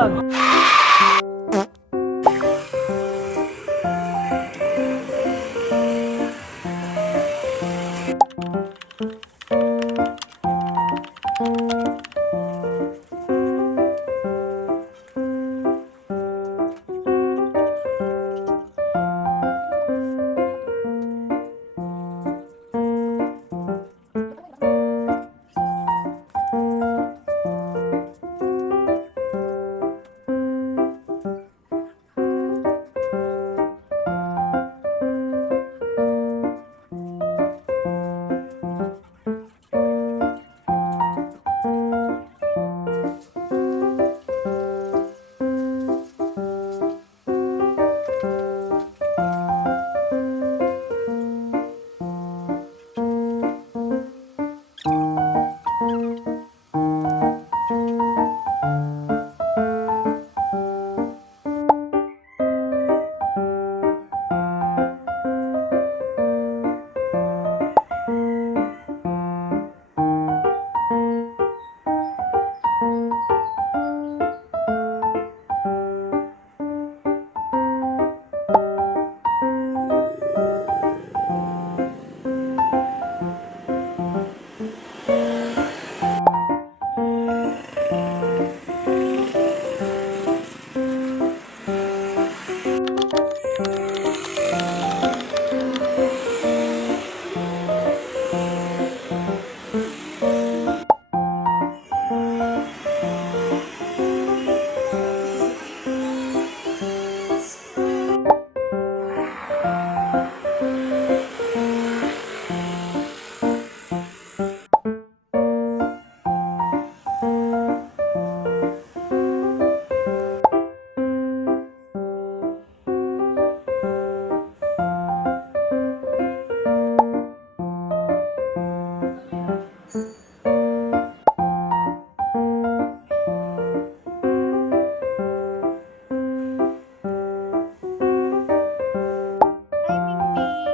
Saan?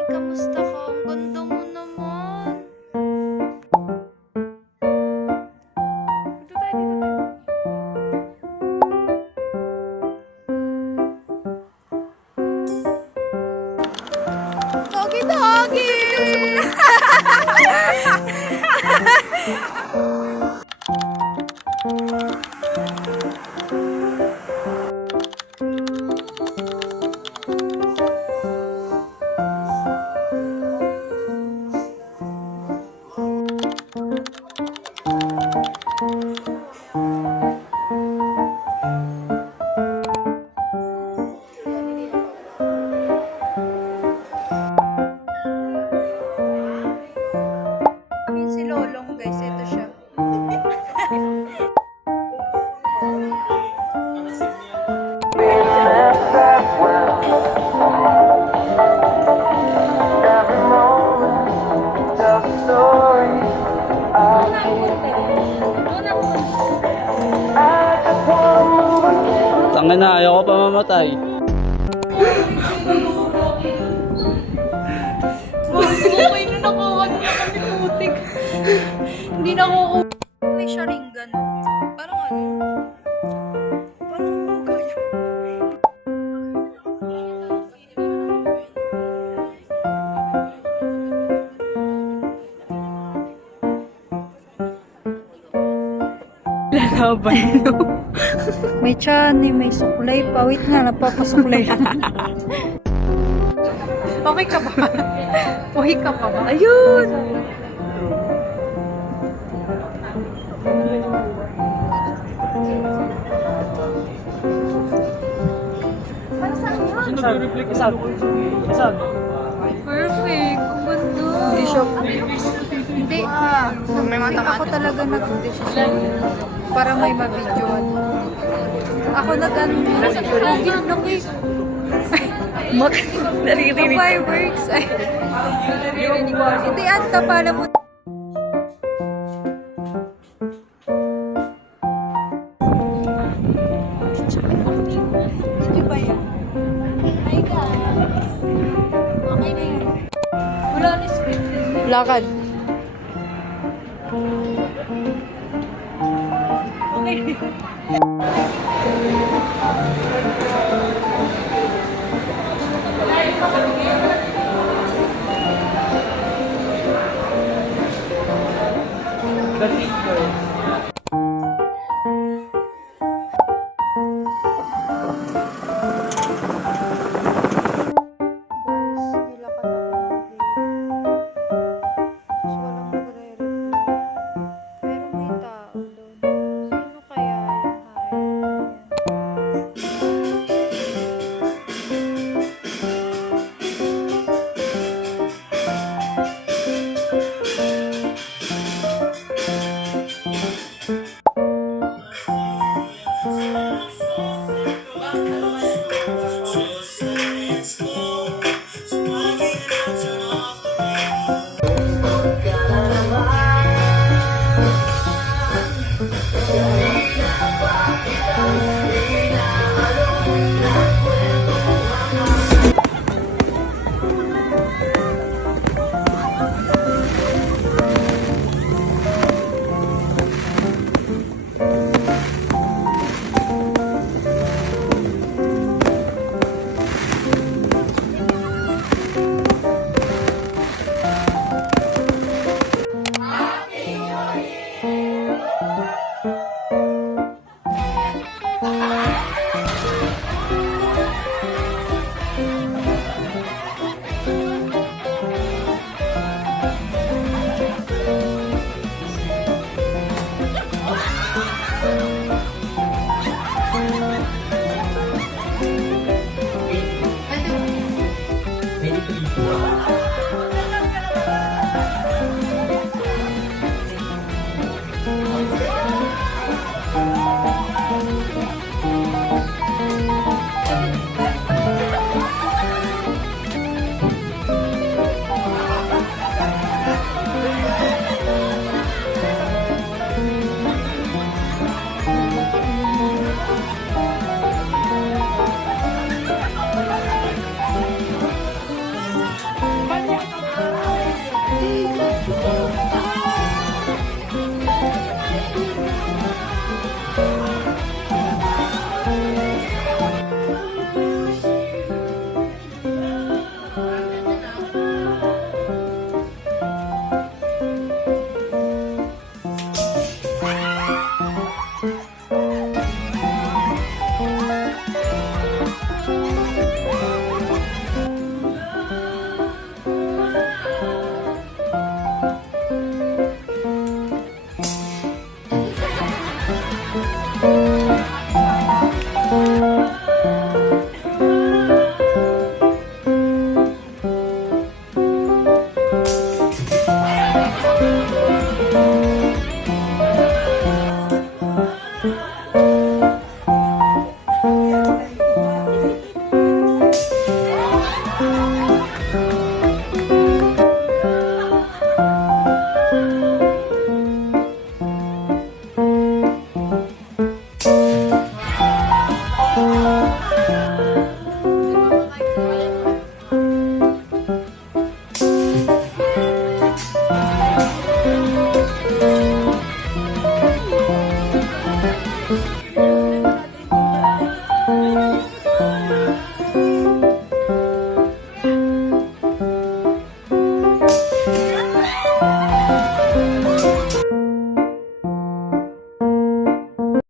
Kamusta ka? Ang ganda mo naman. Dito tayo, dito tayo. Doggy, si Lolong, guys. Ito siya. Tangin na, ayoko pa mamatay. Okay na nakuha na kami putik. Hindi na ako... May sharingan. Parang ano? Parang kayo. Lalaban nyo. May chani, may suklay pa. Wait nga, napapasuklay lang. Okay ka ba? Okay ka pa ba? Ayun! Saan? Saan? Perfect! Ang ganda! Hindi siya... Hindi. Hindi ako talaga nag-decision para may mabidyoan. Ako nag-ano. Naririnig. Fireworks. Hindi, anta pala mo. Video ba yan? Hi guys! Okay na yan. Wala na script. Lakad. The picture.